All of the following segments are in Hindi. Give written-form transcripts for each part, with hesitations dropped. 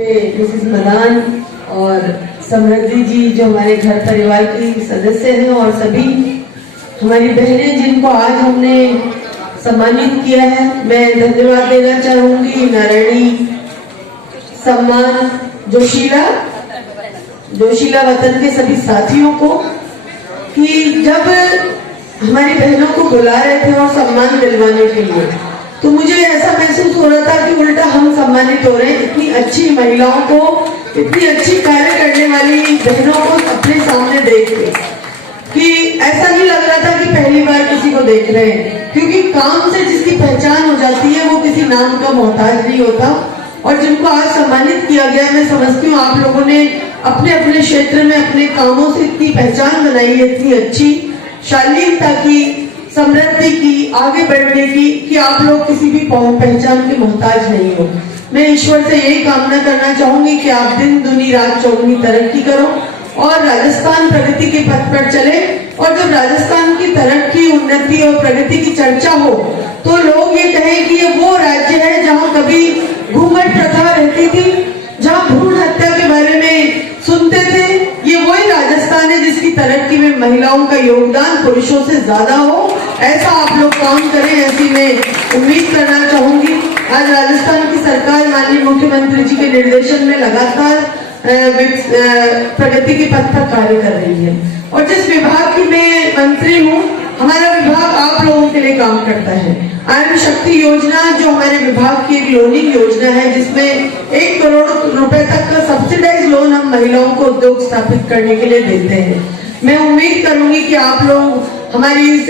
मिसेस मदान और समृद्धि जी जो हमारे घर परिवार की सदस्य हैं और सभी हमारी बहनें जिनको आज हमने सम्मानित किया है, मैं धन्यवाद देना चाहूंगी नारायणी सम्मान जोशीला वतन के सभी साथियों को कि जब हमारी बहनों को बुला रहे थे और सम्मान दिलवाने के लिए, तो मुझे ऐसा महसूस हो रहा था कि उल्टा हम सम्मानित हो रहे हैं। इतनी अच्छी महिलाओं को, इतनी अच्छी कार्य करने वाली बहनों को अपने सामने देख के कि ऐसा नहीं लग रहा था कि पहली बार किसी को देख रहे हैं, क्योंकि काम से जिसकी पहचान हो जाती है वो किसी नाम का मोहताज नहीं होता। और जिनको आज सम्मानित किया गया, मैं समझती हूँ आप लोगों ने अपने अपने क्षेत्र में अपने कामों से इतनी पहचान बनाई है, इतनी अच्छी शालीनता की, समृद्धि की, आगे बढ़ने की, कि आप लोग किसी भी पहचान के मोहताज नहीं हो। मैं ईश्वर से यही कामना करना चाहूंगी कि आप दिन दुनी रात चौगुनी तरक्की करो और राजस्थान प्रगति के पथ पर चले। और जब राजस्थान की तरक्की, उन्नति और प्रगति की चर्चा हो तो लोग ये कहें कि ये वो राज्य है जहाँ कभी घूंघट प्रथा रहती थी, जहाँ भ्रूण हत्या के बारे में सुनते थे। ये वही राजस्थान है जिसकी तरक्की में महिलाओं का योगदान पुरुषों से ज्यादा हो। ऐसा आप लोग काम करें, ऐसी मैं उम्मीद करना चाहूंगी। आज राजस्थान की सरकार माननीय मुख्यमंत्री जी के निर्देशन में लगातार प्रगति के पथ पर कार्य कर रही है। और जिस विभाग की मैं मंत्री हूँ, हमारा विभाग आप लोगों के लिए काम करता है। आयन शक्ति योजना जो हमारे विभाग की एक लोनिंग योजना है, जिसमें 1 करोड़ रुपए तक का सब्सिडाइज लोन हम महिलाओं को उद्योग स्थापित करने के लिए देते हैं। मैं उम्मीद करूंगी कि आप लोग हमारी इस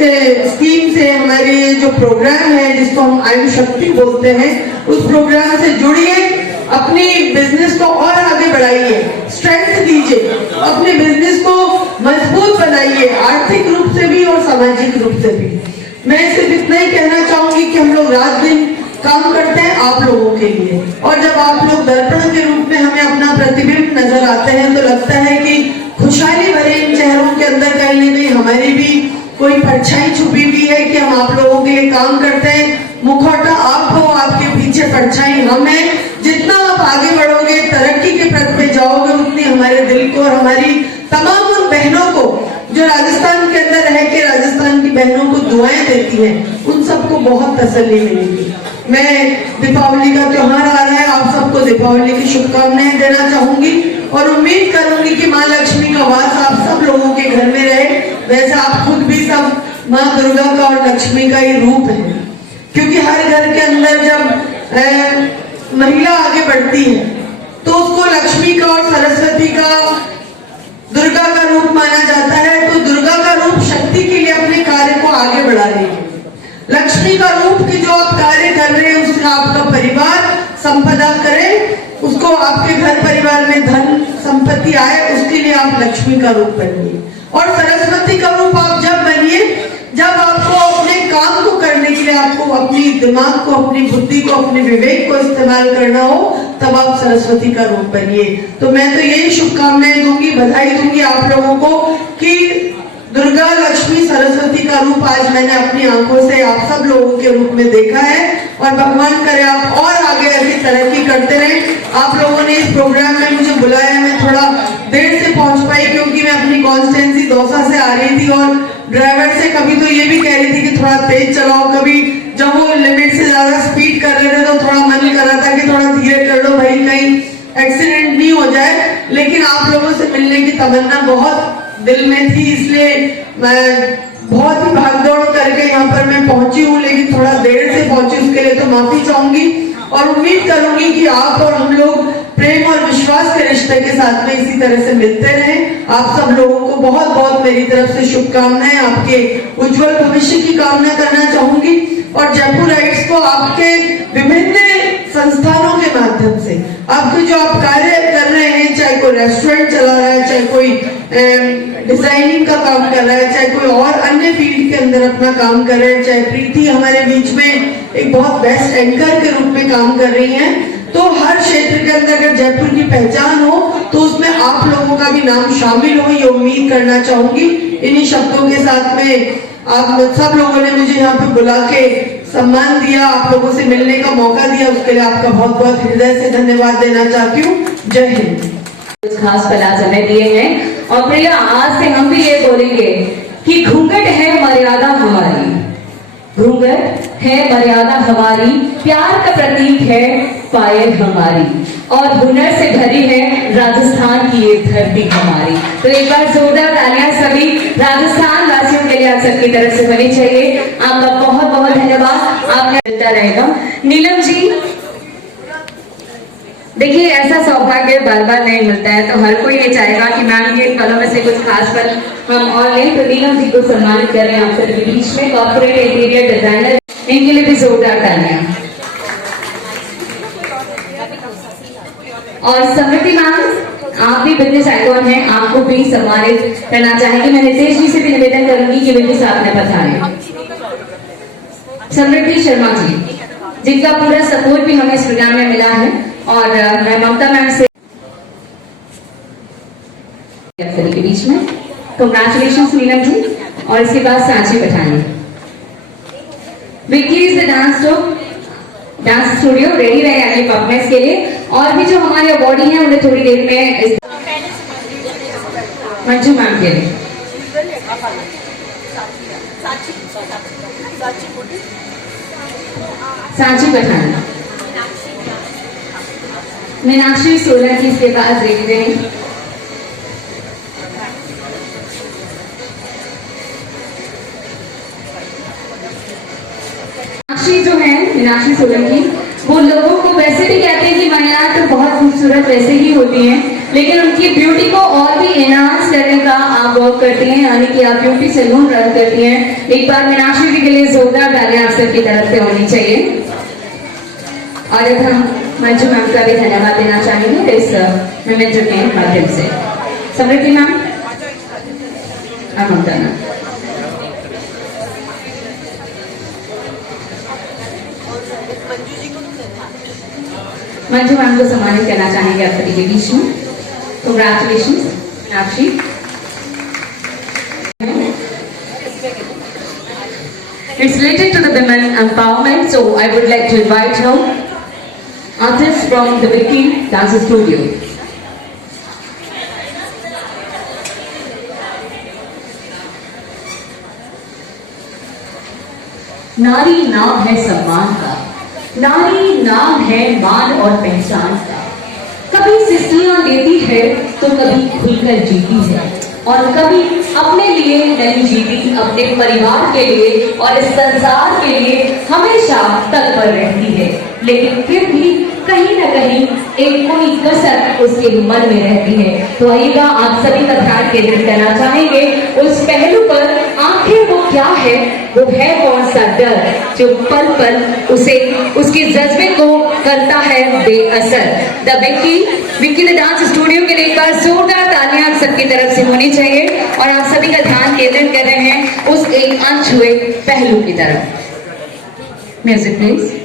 स्कीम से, हमारे जो प्रोग्राम है जिसको हम आयन शक्ति बोलते हैं, उस प्रोग्राम से जुड़िए, अपनी बिजनेस को और आगे बढ़ाइए, स्ट्रेंथ दीजिए, अपने बिजनेस को मजबूत बनाइए, आर्थिक रूप से भी और सामाजिक रूप से भी। मैं सिर्फ इतना ही कहना चाहूंगी कि हम लोग रात दिन काम करते हैं आप लोगों के लिए, और जब आप लोग दर्पण के रूप में हमें अपना प्रतिबिंब नजर आते हैं तो लगता है कि खुशहाली भरे इन चेहरों के अंदर कहीं न कहीं हमारी भी कोई परछाई छुपी हुई है कि हम आप लोगों के लिए काम करते हैं। मुखौटा आप हो, आपके पीछे परछाई हम हैं। जितना आप आगे बढ़ोगे, तरक्की के पथ पे जाओगे, उतनी हमारे दिल को और हमारी तमाम उन बहनों को जो राजस्थान के अंदर रह के राजस्थान की बहनों को दुआएं देती हैं, उन सबको बहुत तसल्ली मिलेगी। मैं दीपावली का त्योहार आ रहा है, आप सबको दीपावली की शुभकामनाएं देना चाहूंगी और उम्मीद करूंगी कि माँ लक्ष्मी का वास आप सब लोगों के घर में रहे। वैसे आप खुद भी सब माँ दुर्गा का और लक्ष्मी का ही रूप है, क्योंकि हर घर के अंदर जब महिला आगे बढ़ती है तो उसको लक्ष्मी का और सरस्वती का, दुर्गा का रूप माना जाता है। तो दुर्गा का रूप शक्ति के लिए अपने कार्य को आगे बढ़ा रही है, लक्ष्मी का रूप कि जो आप कार्य कर रहे हैं उसका आपका परिवार संपदा करे, उसको आपके घर परिवार में धन संपत्ति आए, उसके लिए आप लक्ष्मी का रूप बनिए। और सरस्वती का रूप आप जब बनिए जब आपको अपने काम को करने के लिए आपको अपनी दिमाग को, अपनी बुद्धि को, अपने विवेक को इस्तेमाल करना हो, तब आप सरस्वती का रूप बनिए। तो मैं तो यही शुभकामनाएं दूंगी, बधाई दूंगी आप लोगों को कि दुर्गा, लक्ष्मी, सरस्वती का रूप आज मैंने अपनी आंखों से आप सब लोगों के रूप में देखा है। और भगवान करे आप और आगे ऐसी तरक्की करते रहें। आप लोगों ने इस प्रोग्राम में मुझे बुलाया, मैं थोड़ा देर से पहुंच पाई क्योंकि मैं अपनी कॉन्स्टिट्यूएंसी दौसा से आ रही थी और ड्राइवर से कभी तो ये भी कह रही थी कि थोड़ा तेज चलाओ, कभी जब वो लिमिट से ज्यादा स्पीड कर रहे थे तो थोड़ा मन कर रहा था कि थोड़ा धीरे कर लो भाई, कहीं एक्सीडेंट नहीं हो जाए। लेकिन आप लोगों से मिलने की तमन्ना बहुत दिल में थी, इसलिए मैं बहुत ही भागदौड़ करके यहाँ पर मैं पहुंची हूँ, लेकिन थोड़ा देर से पहुंची, उसके लिए तो माफी चाहूंगी। और उम्मीद करूंगी कि आप और हम लोग प्रेम और विश्वास के रिश्ते के साथ में इसी तरह से मिलते रहें। आप सब लोगों को बहुत बहुत मेरी तरफ से शुभकामनाएं, आपके उज्जवल भविष्य की कामना करना चाहूंगी। और जयपुराइट्स को आपके विभिन्न संस्थानों के माध्यम से आपके जो आप कार्य कर रहे हैं, चाहे कोई रेस्टोरेंट चला रहा है, चाहे कोई डिजाइनिंग का काम कर रहा है, चाहे कोई और अन्य फील्ड के अंदर अपना काम कर रहे हैं, चाहे प्रीति हमारे बीच में एक बहुत बेस्ट एंकर के रूप में काम कर रही हैं, तो हर क्षेत्र के अंदर अगर जयपुर की पहचान हो तो उसमें आप लोगों का भी नाम शामिल हो, ये उम्मीद करना चाहूंगी। इन्हीं शब्दों के साथ में आप सब लोगों ने मुझे यहाँ पे बुला के सम्मान दिया, आप लोगों से मिलने का मौका दिया, उसके लिए आपका बहुत बहुत हृदय से धन्यवाद देना चाहती हूँ। जय हिंद। कुछ खास पल आज हमें दिए हैं और प्रिया आज से हम भी ये बोलेंगे कि घूंघट है मर्यादा हमारी, घूंघट है मर्यादा हमारी, प्यार का प्रतीक है पायल हमारी, और हुनर से भरी है राजस्थान की ये धरती हमारी। तो एक बार जोरदार तालियां सभी राजस्थान वासियों के लिए आप सबकी तरफ से होनी चाहिए। आपका बहुत बहुत धन्यवाद, आपने मिलता रहेगा। नीलम जी, देखिए ऐसा सौभाग्य बार बार नहीं मिलता है, तो हर कोई ये चाहेगा कि मैम के पलों में से कुछ खास पल हम और लें। तो नीलम जी को सम्मानित कर रहे हैं आप सबके बीच में, कॉर्पोरेट इंटीरियर डिजाइनर, इनके लिए भी जोरदार तालियां। और समृद्धि मैम, आप भी बिजनेस आइकॉन हैं, आपको भी सम्मानित करना चाहेंगे। मैं नितेश जी से भी निवेदन करूंगी कि वे भी साथ में पधारें। समृद्धि शर्मा जी, जिनका पूरा सपोर्ट भी हमें इस प्रोग्राम में मिला है, और मैं ममता मैम से के बीच में कंग्रेचुलेशन नीलम जी। और इसके बाद Sanchi Pathani, Vicky is the dance studio ready रहे आगे परफॉर्मेंस के लिए। और भी जो हमारे अवॉर्डी हैं उन्हें थोड़ी देर में मंजू मैम के लिए सांची पठानी, मीनाक्षी सोलंकी इसके बाद रेडी रहे। मीनाक्षी जो है, मीनाक्षी सोलंकी, वो लोगों को वैसे भी कहते हैं कि महिलाएं तो बहुत खूबसूरत वैसे ही होती हैं, लेकिन उनकी ब्यूटी को और भी एनहांस करने का आप वर्क करती हैं, यानी कि आप ब्यूटी सैलून रन करती हैं। एक बार मीनाक्षी जी के लिए जोरदार तालियां आप सबकी तरफ से होनी चाहिए। और अब हम मंजू मैम का भी धन्यवाद देना चाहेंगे इस मोमेंटो के माध्यम से। समृद्धि मैम, ममता मैम, मंजू मैम को सम्मानित करना चाहेंगे आप सभी के बीच में। Congratulation Meenakshi. It's related to the women empowerment, so I would like to invite now artists from the Vicky Dance Studio. नारी नाम है सम्मान का, नारी नाम है मान और पहचान का। कभी सिस्टियां लेती है तो कभी खुलकर जीती है, और कभी अपने लिए नहीं जीती, अपने परिवार के लिए और इस संसार के लिए हमेशा तत्पर रहती है। लेकिन फिर भी कहीं न कहीं एक कोई कसर उसके मन में रहती है। तो आइएगा आप सभी का ध्यान केंद्रित करना चाहेंगे उस पहलू पर, आखिर वो क्या है, वो है कौन सा डर जो पल पल उसे उसके जज्बे को करता है बेअसर। The Vicky the dance studio के लिए एक बार जोरदार तालियां आप सबकी तरफ से होनी चाहिए, और आप सभी का ध्यान केंद्रित कर रहे हैं उस एक अनछुए पहलू की तरफ। Music please.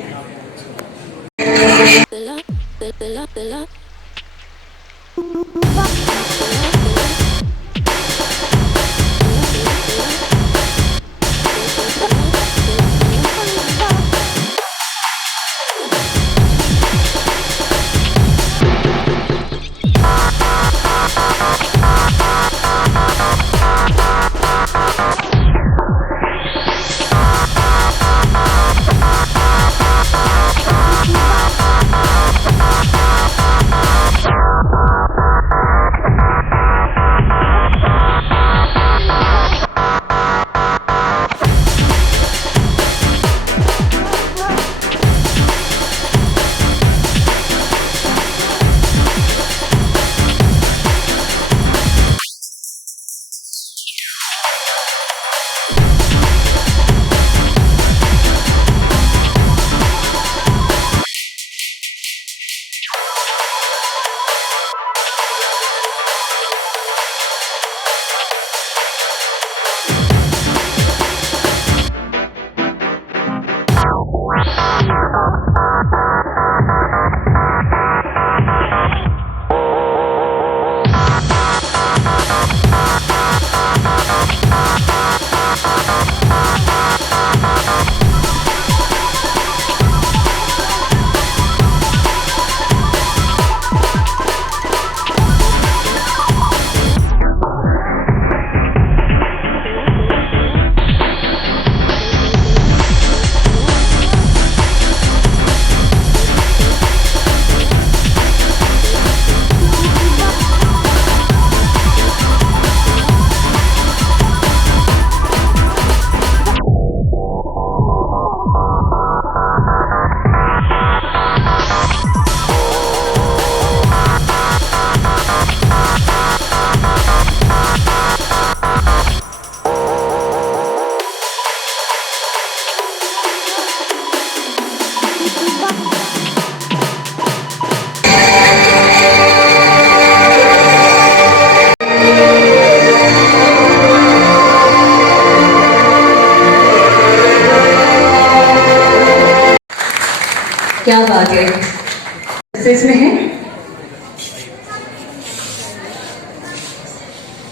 क्या बात है, इसमें है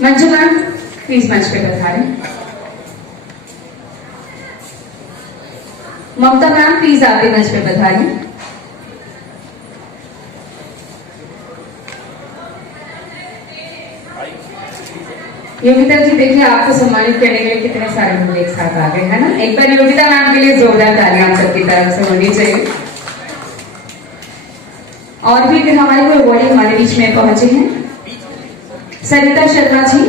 मंजू मैम, प्लीज मंच पे पधारें। ममता मैम, प्लीज आप भी मंच पे पधारें। योगिता जी, देखिए आपको सम्मानित करने के लिए कितने सारे लोग एक साथ आ गए हैं ना। एक बार योगिता मैम के लिए जोरदार तालियां आप सबकी तरफ से होनी चाहिए। और भी अगर हमारे कोई अवार्डी हमारे बीच में पहुंचे हैं, सरिता शर्मा जी,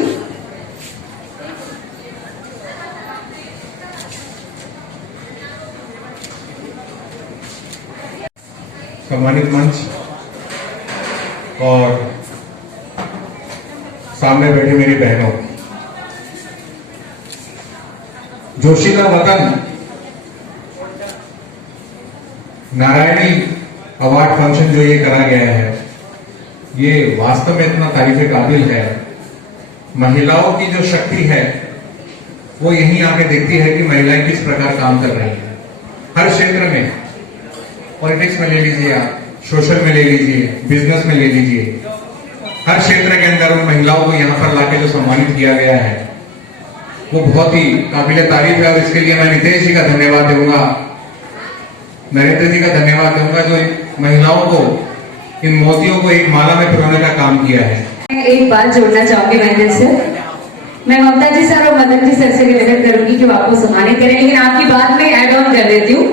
सम्मानित मंच और सामने बैठी मेरी बहनों, जोशीला वतन नारायणी अवार्ड फंक्शन जो ये करा गया है, ये वास्तव में इतना तारीफ काबिल है। महिलाओं की जो शक्ति है वो यहीं आके देखती है कि महिलाएं किस प्रकार काम कर रही हैं। हर क्षेत्र में, पॉलिटिक्स में ले लीजिए आप, सोशल में ले लीजिए, बिजनेस में ले लीजिए, हर क्षेत्र के अंदर उन महिलाओं को यहाँ पर लाके जो सम्मानित किया गया है वो बहुत ही काबिल तारीफ है। और इसके लिए मैं नितेश जी का धन्यवाद दूंगा, नरेंद्र जी का धन्यवाद दूंगा, जो महिलाओं को, इन मोतियों को एक माला में पिरोने का काम किया है। एक बात जोड़ना चाहूंगी महेंद्र सर, मैं ममता जी सर और मदन जी सर से निवेदन करूंगी कि वो आपको सम्मानित करें, लेकिन आपकी बात में एड ऑन कर देती हूँ।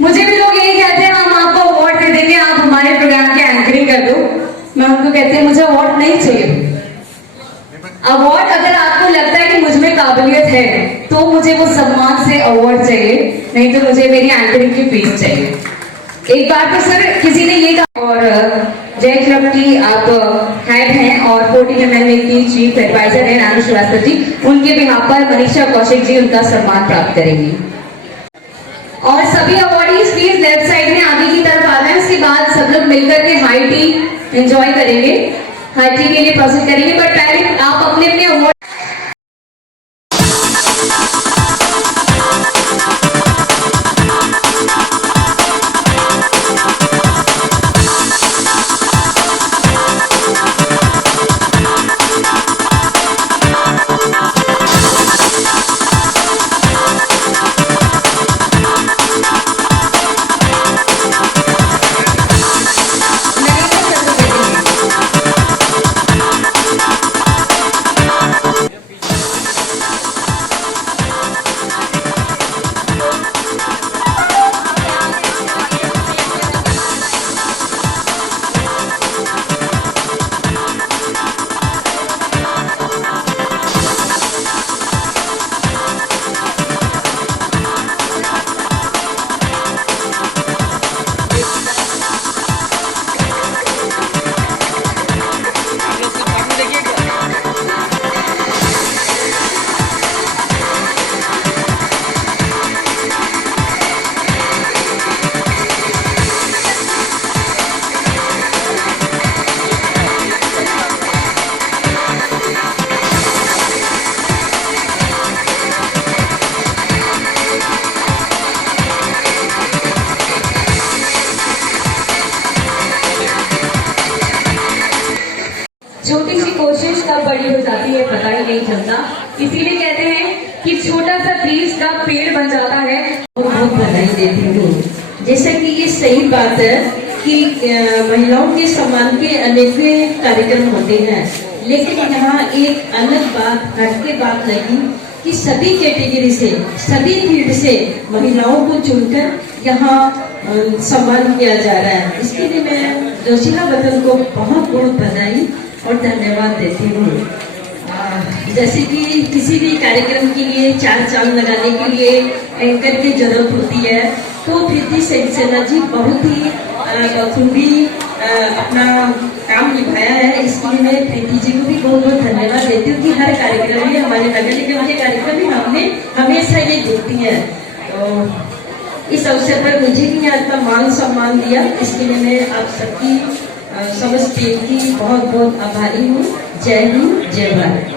मुझे भी लोग यही कहते हैं हम आपको अवार्ड दे देंगे, आप हमारे प्रोग्राम की एंकरिंग कर दो। मैं उनको कहती हूँ मुझे अवार्ड नहीं चाहिए। अवार्ड अगर आपको लगता है कि मुझ में काबिलियत है तो मुझे वो सम्मान से अवार्ड चाहिए, नहीं तो मुझे मेरी एंकरिंग की फीस चाहिए। एक बार तो सर किसी ने ये कहा, और जय क्लब की आप हेड हैं और 14 की चीफ एडवाइजर हैं रानू श्रीवास्तव जी, उनके बिहाफ पर मनीषा कौशिक जी उनका सम्मान प्राप्त करेंगी। और सभी अवार्डीज प्लीज लेफ्ट साइड में आगे की तरफ आ जाए। उसके बाद सब लोग मिलकर के हाई टी एंजॉय करेंगे, हाई टी के लिए प्रोसेस करेंगे, बट पहले आप अपने अपने अवार्ड छोटी सी कोशिश कब बड़ी हो जाती है पता ही नहीं चलता, इसीलिए कहते हैं कि छोटा सा बीज कब पेड़ बन जाता है। बहुत बधाई देती हूँ। जैसा कि ये सही बात है कि महिलाओं के सम्मान के अनेक कार्यक्रम होते हैं, लेकिन यहाँ एक अलग बात, हटके बात लगी कि सभी कैटेगरी से, सभी फील्ड से महिलाओं को चुनकर यहाँ सम्मान किया जा रहा है। इसके लिए मैं जोशीला वतन को बहुत बहुत बधाई और धन्यवाद देती हूँ। जैसे कि किसी भी कार्यक्रम के लिए चार चांद लगाने के लिए एंकर की जरूरत होती है, तो प्रीति सेना जी बहुत ही बखूबी अपना काम निभाया है। इसके लिए मैं प्रीति जी को भी बहुत बहुत धन्यवाद देती हूँ कि हर कार्यक्रम में, हमारे नगर निगम के कार्यक्रम में हमने हमेशा ये देखती है। तो इस अवसर पर मुझे भी यहाँ का मान सम्मान दिया, इसके लिए मैं आप सबकी समस्त टीम की बहुत बहुत आभारी हूँ। जय हिंद, जय भारत।